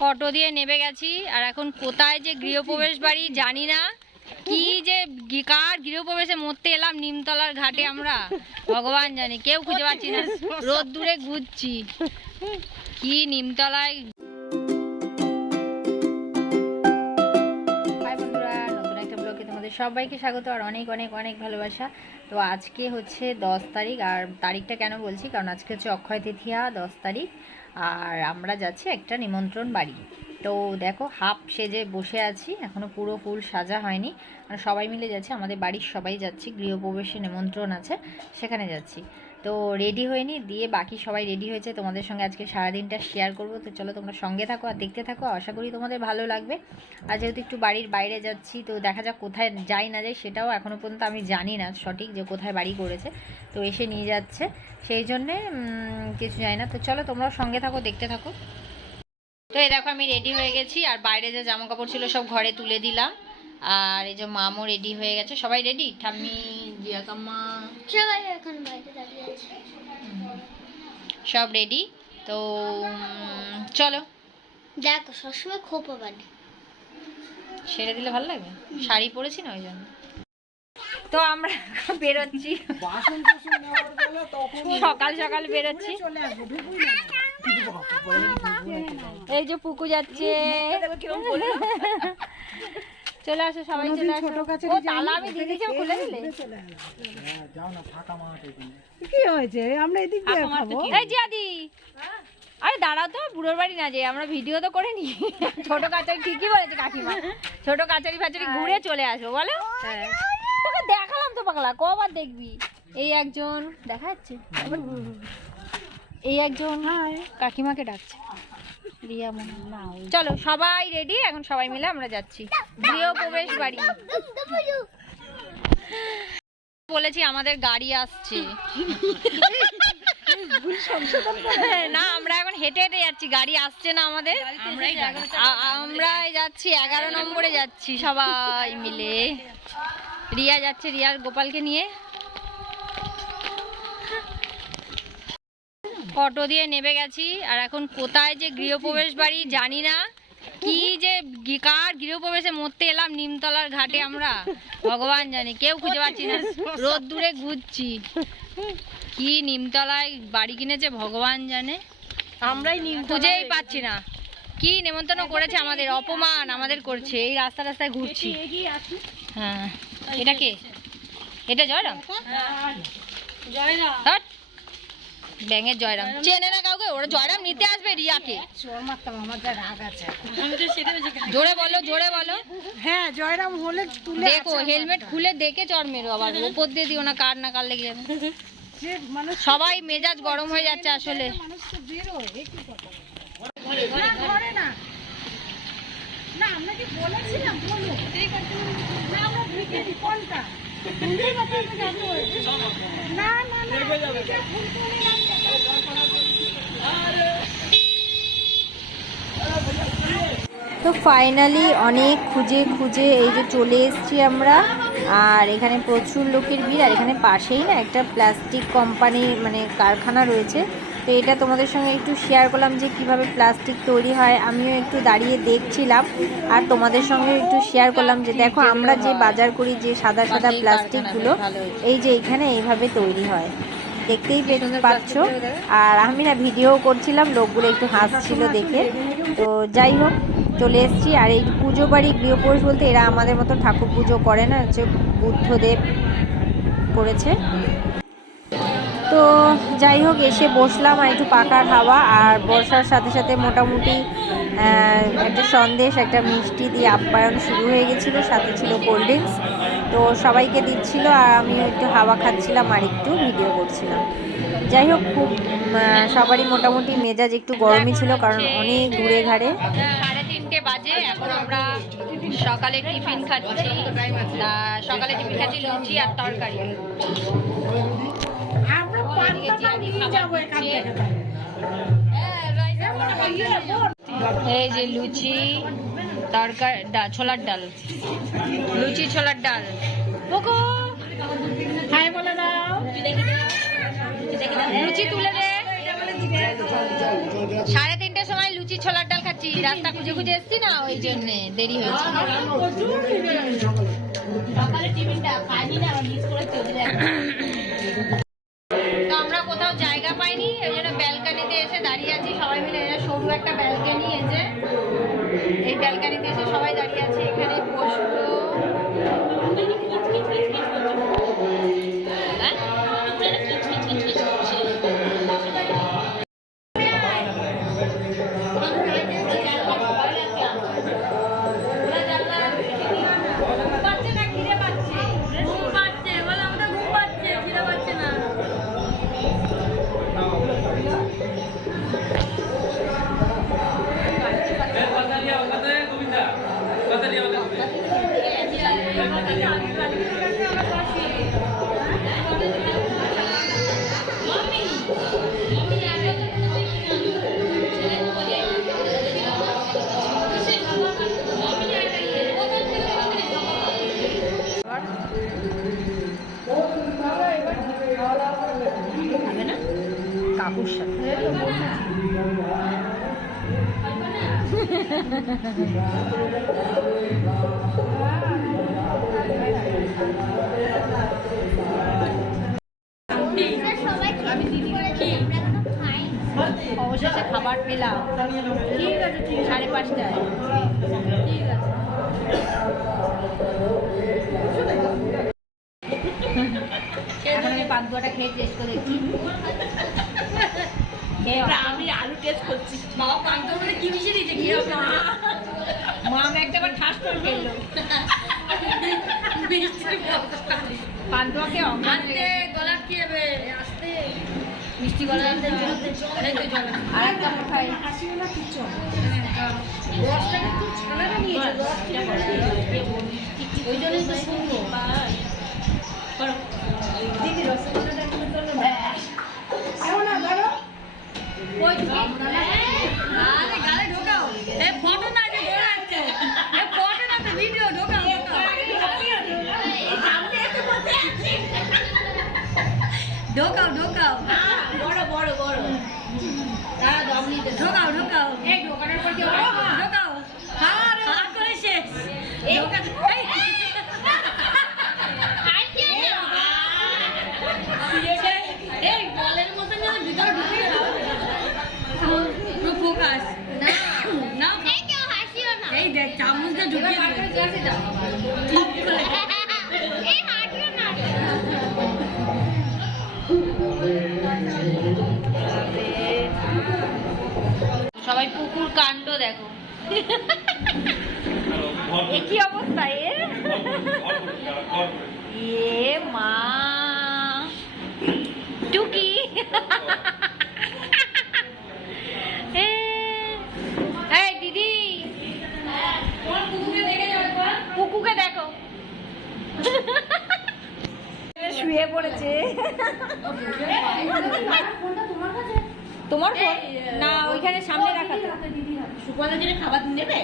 Auto দিয়ে নেমে গেছি। আর এখন কোথায় যে গৃহপ্রবেশ বাড়ি জানি না। কি যে কার গৃহপ্রবেশে মরতে এলাম নিমতলার ঘাটে আমরা? ভগবান জানি, কেউ খুঁজে পাচ্ছি না। রোদ দূরে ঘুরছি। কি নিমতলায় সবাইকে স্বাগত। আর অনেক অনেক অনেক ভালোবাসা। তো আজকে হচ্ছে দশ তারিখ। আর তারিখটা কেন বলছি? কারণ আজকে হচ্ছে অক্ষয় তৃতীয়া, দশ তারিখ। আর আমরা যাচ্ছি একটা নিমন্ত্রণ বাড়ি। তো দেখো, হাফ সেজে বসে আছি, এখনও পুরো ফুল সাজা হয়নি। আর সবাই মিলে যাচ্ছি, আমাদের বাড়ির সবাই যাচ্ছি গৃহপ্রবেশে নিমন্ত্রণ আছে, সেখানে যাচ্ছি। তো রেডি হয়নি, দিয়ে বাকি সবাই রেডি হয়েছে, তোমাদের সঙ্গে আজকে সারাদিনটা শেয়ার করব। তো চলো তোমরা সঙ্গে থাকো আর দেখতে থাকো, আশা করি তোমাদের ভালো লাগবে। আর যেহেতু একটু বাড়ির বাইরে যাচ্ছি, তো দেখা যাক কোথায় যাই না যাই, সেটাও এখনও পর্যন্ত আমি জানি না সঠিক যে কোথায় বাড়ি করেছে। তো এসে নিয়ে যাচ্ছে, সেই জন্যে কিছু জানি না। তো চলো তোমরাও সঙ্গে থাকো, দেখতে থাকো। তো এই দেখো আমি রেডি হয়ে গেছি আর বাইরে যে জামা কাপড় ছিল সব ঘরে তুলে দিলাম। আর এই যে মামও রেডি হয়ে গেছে। সবাই রেডি ঠাম্মি জিয়া কাম্মা সবাই এখন বাইরে দাঁড়িয়ে আছে। সব রেডি তো চলো। দেখো সবসময় খোপা বাড়ি সেরে দিলে ভালো লাগবে শাড়ি পরেছি না ওই জন্য? তো আমরা বেরোচ্ছি। সকাল সকাল বেরোচ্ছি। এই যে পুকু যাচ্ছে। চলে আসো সবাই চলে আসো। ও তালা আমি দিয়ে দিয়েছি খুলে দিলে কি হয়েছে? আমরা এদিক দিয়ে খাব। এই জিয়াদি আরে দাঁড়াও তো বুড়োর বাড়ি না যে আমরা ভিডিও তো করে নি ছোট কাচারি ঠিকই বলেছে কাকিমা। ছোট কাচারি ফাচারি ঘুরে চলে আসো বলো? তোকে দেখালাম তো পাগলা কবার দেখবি? এই একজন দেখা যাচ্ছে? এই একজন কাকিমাকে ডাকছে। রিয়া মনে হয়। চলো সবাই রেডি এখন সবাই মিলে আমরা যাচ্ছি। গৃহপ্রবেশ বাড়ি। বলেছি আমাদের গাড়ি আসছে। না আমরা এখন হেঁটে হেঁটে যাচ্ছি। গাড়ি আসছে না আমাদের। আমরা যাচ্ছি। এগারো নম্বরে যাচ্ছি সবাই মিলে। রিয়া যাচ্ছে রিয়ার গোপালকে নিয়ে। অটো দিয়ে নেমে গেছি। আর এখন কোথায় যে গৃহপ্রবেশ বাড়ি জানি না। কি যে কার গৃহপ্রবেশে মরতে এলাম নিমতলার ঘাটে আমরা? ভগবান জানে কেউ খুঁজে পাচ্ছি না। রোদ দূরে ঘুরছি। কি নিমতলায় বাড়ি কিনেছে ভগবান জানে? আমরাই খুঁজেই পাচ্ছি না। কি নেমন্তন্ন করেছে আমাদের? অপমান আমাদের করছে। এই রাস্তা রাস্তায় ঘুরছি। হ্যাঁ। এটা কে? এটা জয়রাম? হট। ব্যাঙের জয়রাম। চেনে না কাউকে? ওরা জয়রাম নিতে আসবে রিয়াকে। জোরে বলো জোরে বলো। হ্যাঁ জয়রাম হলে তুলে দেখো হেলমেট খুলে দেখে চড় মেরো আবার। ওপর দিয়ে দিও না কার না কার লেগে যাবে। সবাই মেজাজ গরম হয়ে যাচ্ছে আসলে। না, না। না আমরা কি বলেছিলাম? বলো। না আমরা ঢুকিনি কোনটা? না। না না না ঠিক আছে, ভুল করে নিলাম। তো ফাইনালি অনেক খুঁজে খুঁজে এই যে চলে এসেছি আমরা। আর এখানে প্রচুর লোকের ভিড়, আর এখানে পাশেই না একটা প্লাস্টিক কোম্পানি মানে কারখানা রয়েছে। তো এটা তোমাদের সঙ্গে একটু শেয়ার করলাম যে কীভাবে প্লাস্টিক তৈরি হয়, আমিও একটু দাঁড়িয়ে দেখছিলাম। আর তোমাদের সঙ্গে একটু শেয়ার করলাম যে দেখো আমরা যে বাজার করি যে সাদা সাদা প্লাস্টিকগুলো এই যে এখানে এইভাবে তৈরি হয়। দেখতেই পাচ্ছ। আর আমি না ভিডিও করছিলাম, লোকগুলো একটু হাসছিল দেখে। তো যাই হোক, চলে এসেছি। আর এই পুজো বাড়ি গৃহপুরুষ বলতে এরা আমাদের মতো ঠাকুর পুজো করে না, হচ্ছে বুদ্ধদেব করেছে। তো যাই হোক, এসে বসলাম আর একটু পাকার হাওয়া, আর বর্ষার সাথে সাথে মোটামুটি একটা সন্দেশ, একটা মিষ্টি দিয়ে আপ্যায়ন শুরু হয়ে গেছিল। সাথে ছিল কোল্ড ড্রিঙ্কস তো সবাইকে দিচ্ছিল আর আমিও একটু হাওয়া খাচ্ছিলাম আর একটু ভিডিও করছিলাম। যাই হোক খুব সবারই মোটামুটি মেজাজ একটু গরমই ছিল কারণ অনেক ঘুরে ঘাড়ে। সাড়ে তিনটে বাজে এখন আমরা সকালে টিফিন খাচ্ছি সকালে টিফিন খাচ্ছি লুচি আর তরকারি। এই যে লুচি তরকারি ছোলার ডাল। লুচি, ছোলার ডাল। হাই, বলে দাও। লুচি তুলে দে। সাড়ে তিনটের সময় লুচি, ছোলার ডাল খাচ্ছি। রাস্তা খুঁজে খুঁজে এসছি না, ওই জন্যে দেরি হয়েছে। তো এসে সবাই কাকুর সাথে। খাবার পেলাম। ঠিক আছে সাড়ে পাঁচটায়। ঠিক আছে। এখন আমি খেয়ে টেস্ট আমি আলু টেস্ট করছি। বাবা পান্তুয়া বলে কি মিশিয়ে দিয়েছে কি হবে? মা আমি একটা বার ঠাস করে ফেলল। পান্তুয়াকে আস্তে গলা কি হবে আস্তে। মিষ্টি গলা আনতে আর একটা খাই ওই জন্যই তো শুনব দিদি রসগোল্লাটা একটু তোলো না। ওই তো গালে গালে ঢোকাও এ ফটো না যে ঘোরাচ্ছে এ ফটো না তো ভিডিও ঢোকাও ঢোকাও ঢোকাও বড় বড় বড় তারা দম নিতে ঢোকাও ঢোকাও এই ঢোকানোর পর কাণ্ড দেখো। কি অবস্থা এর এ মা। টুকি। দিদি। পুকুকে দেখো। শুয়ে পড়েছে। তোমার ফোন? না ওইখানে সামনে রাখা তো। সুপলা দিনে খাবার নেবে?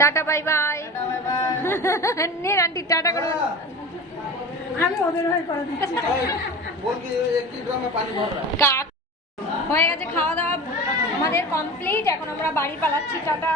Tata bye bye. নে আন্টি টাটা করো। আমি ওদের হয়ে করে দিচ্ছি। কাক। হয়ে গেছে খাওয়া দাওয়া আমাদের কমপ্লিট এখন আমরা বাড়ি পালাচ্ছি টাটা।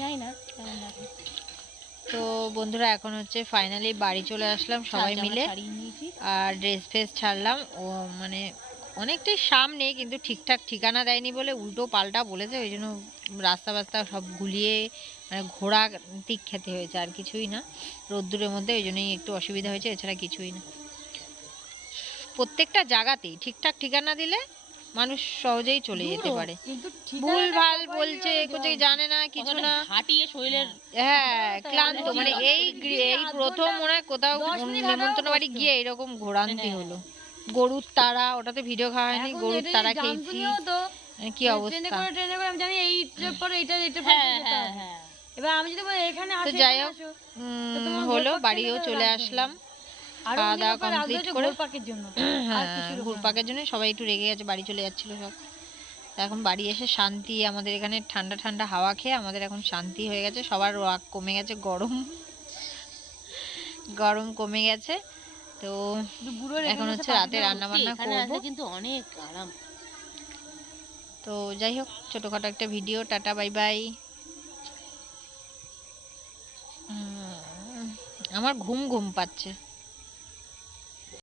যাই না তো বন্ধুরা এখন হচ্ছে ফাইনালি বাড়ি চলে আসলাম সবাই মিলে। আর ড্রেস ফ্রেস ছাড়লাম। ও মানে অনেকটাই সামনে কিন্তু ঠিকঠাক ঠিকানা দেয়নি বলে উল্টো পাল্টা বলেছে ওই জন্য রাস্তা বাস্তা সব গুলিয়ে মানে ঘোড়া দিক খেতে হয়েছে আর কিছুই না। রোদ্দুরের মধ্যে ওই জন্যই একটু অসুবিধা হয়েছে এছাড়া কিছুই না। প্রত্যেকটা জায়গাতেই ঠিকঠাক ঠিকানা দিলে মানুষ সহজেই চলে যেতে পারে। ভুল ভালো বলছে কোথায় জানে না কিছু না। হাঁটিয়ে শরীরের হ্যাঁ ক্লান্ত মানে এই এই প্রথম মনে হয় কোথাও নেমন্তন্ন বাড়ি গিয়ে এরকম ঘোরান্তি হলো। গরুর তারা ওটাতে ভিডিও খাওয়া হয়নি গরুর তারা খেয়েছি। কি অবস্থা? ট্রেনে করে আমি জানি এইটার পরে এটা এটা এবার আমি যদি এখানে তো যাই হোক হলো বাড়িও চলে আসলাম। খাওয়া দাওয়া কমপ্লিট করে। পাকের জন্য। হ্যাঁ ঘুরপাকের জন্য সবাই একটু রেগে গেছে বাড়ি চলে যাচ্ছিল সব। এখন বাড়ি এসে শান্তি আমাদের এখানে ঠান্ডা ঠান্ডা হাওয়া খেয়ে আমাদের এখন শান্তি হয়ে গেছে সবার রাগ কমে গেছে গরম। গরম কমে গেছে তো এখন হচ্ছে রাতে রান্না বান্না করব। কিন্তু অনেক আরাম। তো যাই হোক ছোটোখাটো একটা ভিডিও টাটা বাই বাই। আমার ঘুম ঘুম পাচ্ছে।